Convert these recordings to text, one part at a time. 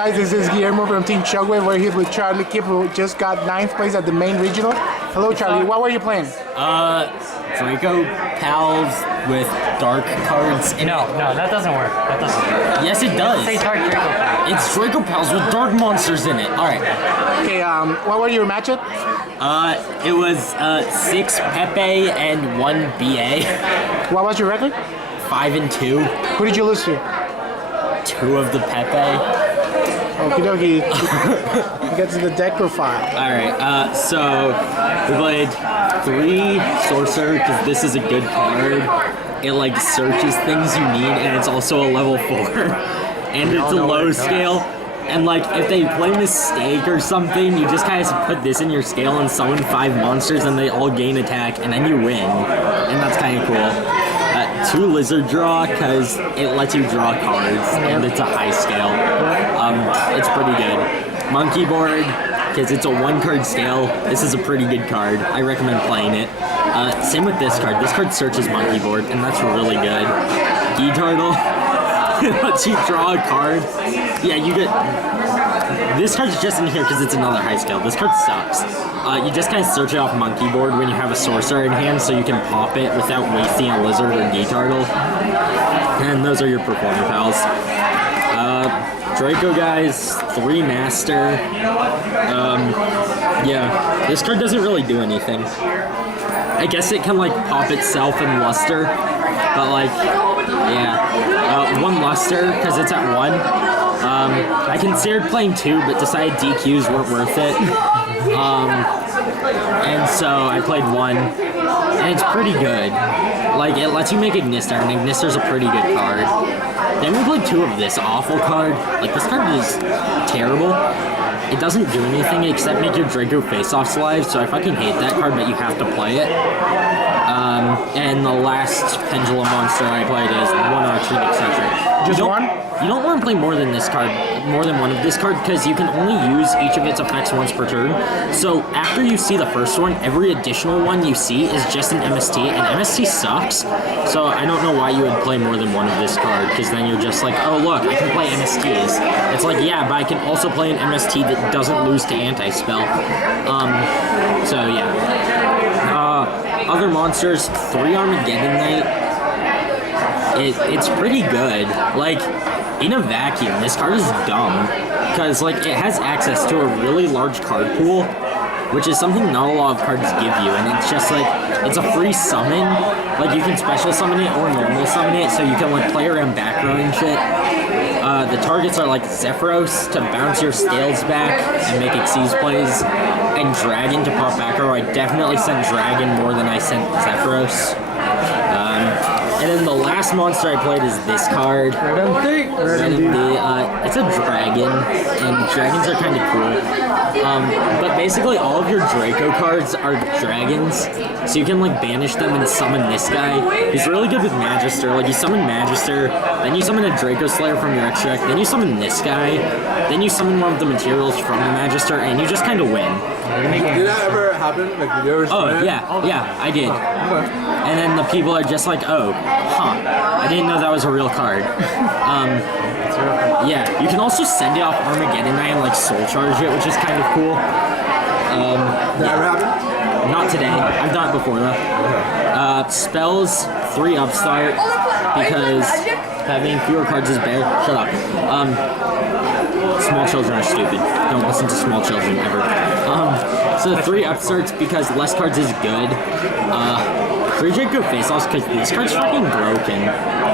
guys, this is Guillermo from Team Chugway. We're here with Charlie Kip, who just got 9th place at the Maine Regional. Hello, Charlie. What were you playing? DracoPals with dark cards. No, that doesn't work. That doesn't work. Yes, it does. Say dark DracoPal. It's DracoPals with dark monsters in it. All right. Okay, what were your matchup? It was 6 Pepe and 1 BA. What was your record? 5 and 2. Who did you lose to? 2 of the Pepe. Okie dokie. Get to the deck profile. Alright, so we played 3 Sorcerer because this is a good card. It like searches things you need and it's also a level 4. And it's a low scale. And like if they play Mistake or something, you just kind of put this in your scale and summon 5 monsters and they all gain attack and then you win. And that's kind of cool. 2 Lizard Draw because it lets you draw cards and it's a high scale. It's pretty good. Monkey Board because it's a 1 card scale. This is a pretty good card. I recommend playing it. Same with this card. This card searches Monkey Board and that's really good. Turtle. It lets you draw a card. Yeah, you get... This card's just in here because it's another high scale. This card sucks. You just kind of search it off Monkey Board when you have a Sorcerer in hand so you can pop it without wasting a Lizard or D-Turtle. And those are your Performer Pals. Draco guys, 3 Master. Yeah, this card doesn't really do anything. I guess it can like pop itself in Luster, but like, yeah. 1 Luster because it's at 1. I considered playing 2, but decided DQs weren't worth it. And so I played 1, and it's pretty good. Like, it lets you make Ignister, and Ignister's a pretty good card. Then we played 2 of this awful card. Like, this card is terrible. It doesn't do anything except make your Draco face-offs live, so I fucking hate that card, but you have to play it. And the last Pendulum monster I played is 1 Arcane Eccentric. Just 1? You don't want to play more than this card, more than 1 of this card, because you can only use each of its effects once per turn. So after you see the first one, every additional one you see is just an MST, and MST sucks. So I don't know why you would play more than 1 of this card, because then you're just like, oh look, I can play MSTs. It's like, yeah, but I can also play an MST that doesn't lose to anti-spell. So yeah. Other monsters, 3 Armageddon Knight. It's pretty good. Like, in a vacuum, this card is dumb. Because, like, it has access to a really large card pool, which is something not a lot of cards give you. And it's just, like, it's a free summon. Like, you can special summon it or normal summon it, so you can, like, play around back row and shit. The targets are, like, Zephyros to bounce your scales back and make Xyz plays, and Dragon to pop back row. I definitely sent Dragon more than I sent Zephyros. And then the last monster I played is this card. It's a dragon, and dragons are kind of cool. But basically all of your Draco cards are dragons, so you can like banish them and summon this guy. He's really good with Magister. Like you summon Magister, then you summon a Draco Slayer from your extract, then you summon this guy, then you summon one of the materials from the Magister, and you just kind of win. Did that ever happen? Like, did you ever yeah, I did. And then the people are just like, oh, I didn't know that was a real card. Yeah, you can also send it off Armageddon Knight and like Soul Charge it, which is kind of cool. Did that ever happen? Not today. I've done it before though. Spells, 3 upstart because having fewer cards is better. Shut up. Small children are stupid. Don't listen to small children ever. So 3 upstarts because less cards is good. 3 Draco face-offs because this card's fucking broken.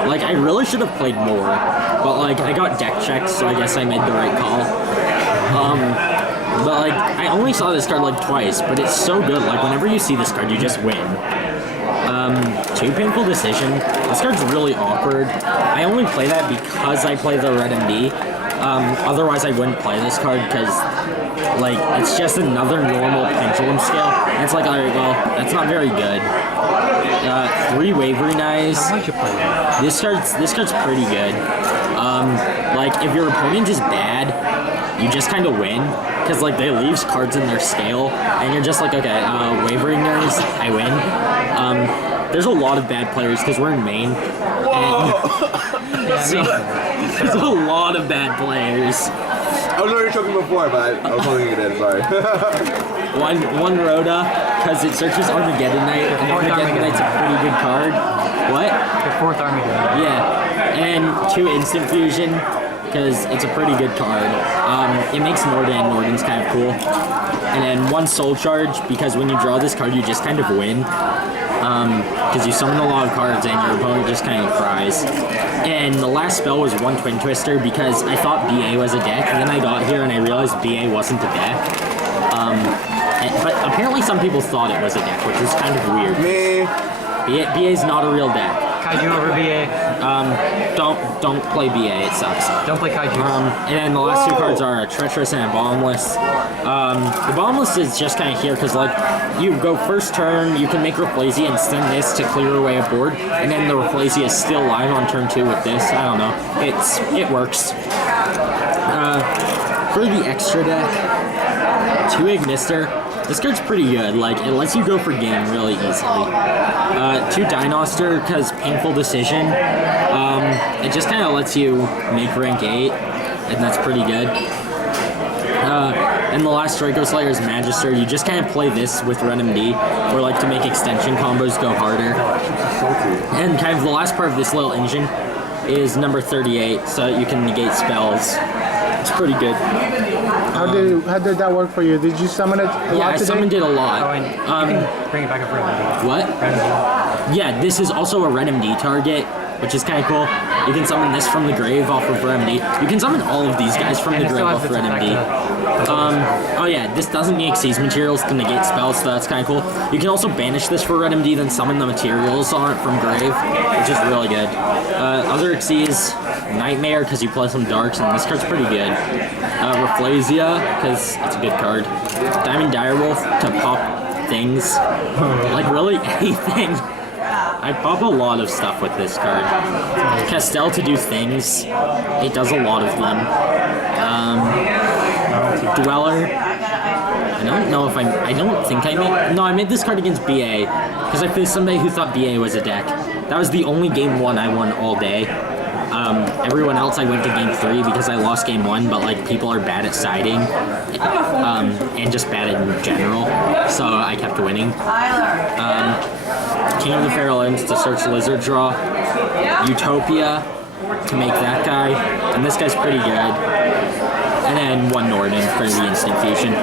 Like, I really should have played more, but like, I got deck checked, so I guess I made the right call. But like, I only saw this card like twice, but it's so good. Like, whenever you see this card, you just win. 2 Painful Decision. This card's really awkward. I only play that because I play the Red MD. Otherwise I wouldn't play this card because like it's just another normal pendulum scale. And it's like, alright, well, that's not very good. 3 Wavering Eyes. This card's pretty good. Like if your opponent is bad, you just kind of win because like they leave cards in their scale, and you're just like, okay, Wavering Eyes, I win. There's a lot of bad players because we're in Maine, and so there's a lot of bad players. I was already choking before, but I was holding it in. Sorry. one Rhoda, because it searches Armageddon Knight, and Armageddon Knight's a pretty good card. What? The 4th Armageddon. Yeah, and 2 Instant Fusion, because it's a pretty good card. It makes Norden. Norden's kind of cool. And then 1 Soul Charge, because when you draw this card, you just kind of win. Because you summon a lot of cards and your opponent just kind of cries. And the last spell was 1 Twin Twister, because I thought BA was a deck, and then I got here and I realized BA wasn't a deck. But apparently some people thought it was a deck, which is kind of weird. Me. BA's not a real deck. Kaiju over BA. Don't play BA, it sucks. Don't play Kaiju. And then the last 2 cards are a Treacherous and a Bottomless. The Bottomless is just kind of here because, like, you go first turn, you can make Rayquaza and send this to clear away a board, and then the Rayquaza is still live on turn 2 with this. I don't know. It works. For the extra deck, 2 Ignister. This card's pretty good. Like, it lets you go for game really easily. 2 Dinoster, because Painful Decision. It just kind of lets you make rank 8, and that's pretty good. And the last Draco Slayer is Magister. You just kind of play this with Ren MD, or like to make extension combos go harder. And kind of the last part of this little engine is number 38, so you can negate spells. It's pretty good. How did that work for you? Did you summon it a lot Yeah, I today? summoned it a lot. Oh, and you can bring it back up for MD. What? Yeah, this is also a Ren MD target, which is kind of cool. You can summon this from the grave off of Ren MD. You can summon all of these guys from the grave off Ren MD. Oh yeah, this doesn't need Seize materials to negate spells, so that's kind of cool. You can also banish this for Red MD, then summon the materials on it from grave, which is really good. Other Xyz, Nightmare, because you play some darks, and this card's pretty good. Rayquaza, because it's a good card. Diamond Direwolf to pop things. Like, really anything. I pop a lot of stuff with this card. Castel to do things. It does a lot of them. Dweller. I don't know if I don't think I made... No, I made this card against BA, because I faced somebody who thought BA was a deck. That was the only game 1 I won all day. Everyone else I went to game 3 because I lost game 1, but like people are bad at siding, and just bad in general, so I kept winning. King of the Feral Imps to search Lizard Draw. Utopia to make that guy, and this guy's pretty good. And then 1 Norden for the instant fusion.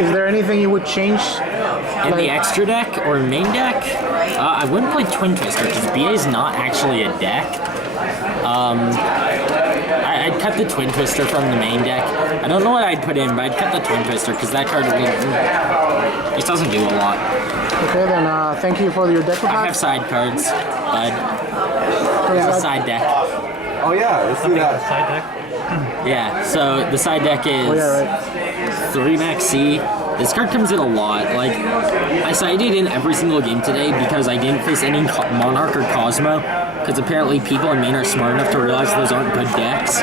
Is there anything you would change? In the extra deck or main deck, I wouldn't play Twin Twister because BA is not actually a deck. I'd cut the Twin Twister from the main deck. I don't know what I'd put in, but I'd cut the Twin Twister because that card it doesn't do a lot. Okay, then thank you for your deck. I have side cards, but it's a side deck. Oh yeah, let's do that. Side deck. Yeah, so the side deck is 3 Max C. This card comes in a lot. Like, I sided in every single game today because I didn't face any Monarch or Cosmo, because apparently people in Maine are smart enough to realize those aren't good decks.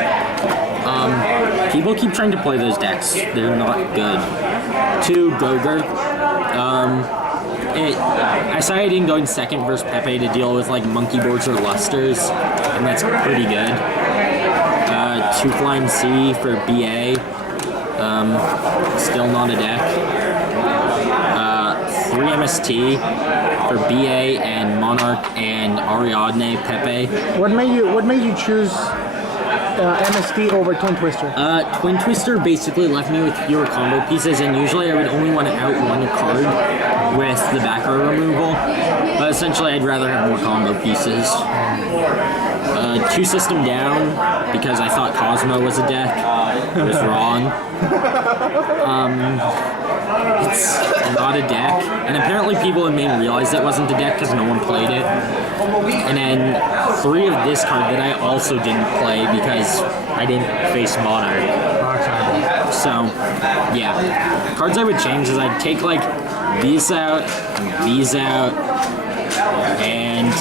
People keep trying to play those decks. They're not good. 2 Gogurt. I sided in going second versus Pepe to deal with like monkey boards or lusters, and that's pretty good. 2 Flying C for BA. Still not a deck. 3 MST for BA and Monarch and Ariadne Pepe. What made you choose MST over Twin Twister? Twin Twister basically left me with fewer combo pieces, and usually I would only want to out one card with the back row removal, but essentially I'd rather have more combo pieces. 2 System Down, because I thought Cosmo was a deck. I was wrong. It's not a deck, and apparently people in Maine realized it wasn't a deck because no one played it. And then 3 of this card that I also didn't play because I didn't face Monarch. So, yeah. Cards I would change is I'd take like these out, and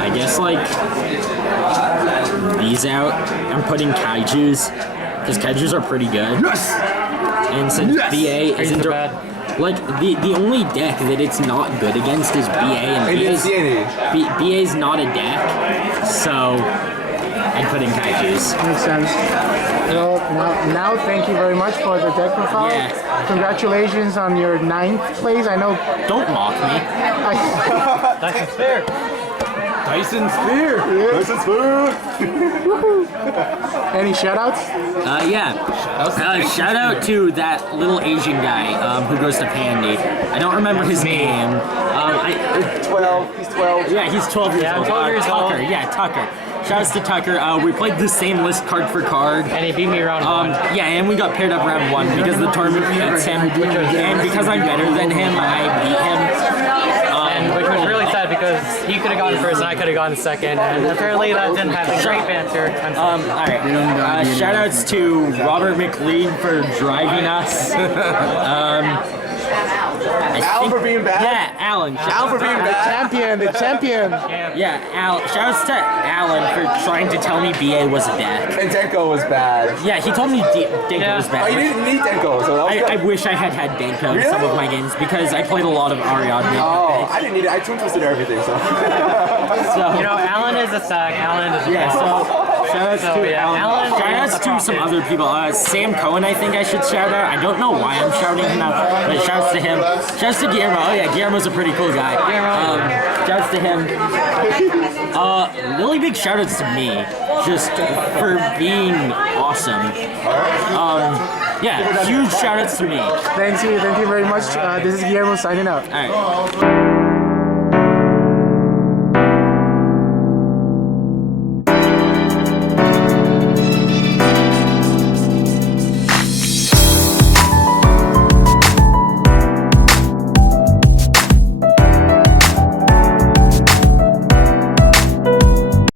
I guess like these out. I'm putting Kaijus, because Kaijus are pretty good. And since BA isn't like the only deck that it's not good against is BA, and BA's not a deck, so and put in kaijus. Makes sense. Well, now thank you very much for the deck profile. Yeah. Congratulations on your 9th place. I know. Don't mock me. That's fair. Tyson Spear. Tyson Spear. Any shoutouts? Yeah. Shout out to that little Asian guy who goes to Pandy. I don't remember his name. 12. He's 12. Yeah, he's 12 years Yeah, I'm old. 12 years old. Tucker. Yeah, Tucker. Shouts to Tucker. We played the same list card for card. And he beat me round one. Yeah, and we got paired up round 1 because the tournament beats him. And because I'm better than him, I beat him. And which was really sad because he could have gone first and I could have gone second. And apparently that didn't happen. Great banter. Alright. Shoutouts to Robert McLean for driving us. Alan for being bad? Yeah, Alan. Alan for being bad? The champion. Yeah, Shoutouts to Alan for trying to tell me BA was a deck. And Denko was bad. Yeah, he told me Denko was Oh, bad. you didn't need Denko, so that was I good. wish I had Denko in some of my games because I played a lot of Ariadne. Oh, I didn't need it. I twin twisted everything, so. So, You know, Alan is a sack. Alan is a yeah, so shoutouts to yeah, Alan. Alan Shoutouts to some other people. Sam Cohen, I think I should shout out. I don't know why I'm shouting him out, but shouts to him. Shouts to Guillermo. Oh yeah, Guillermo's a pretty cool guy. Shouts to him. Really big shoutouts to me, just for being awesome. Yeah, huge shoutouts to me. Thank you very much. This is Guillermo signing out. All right.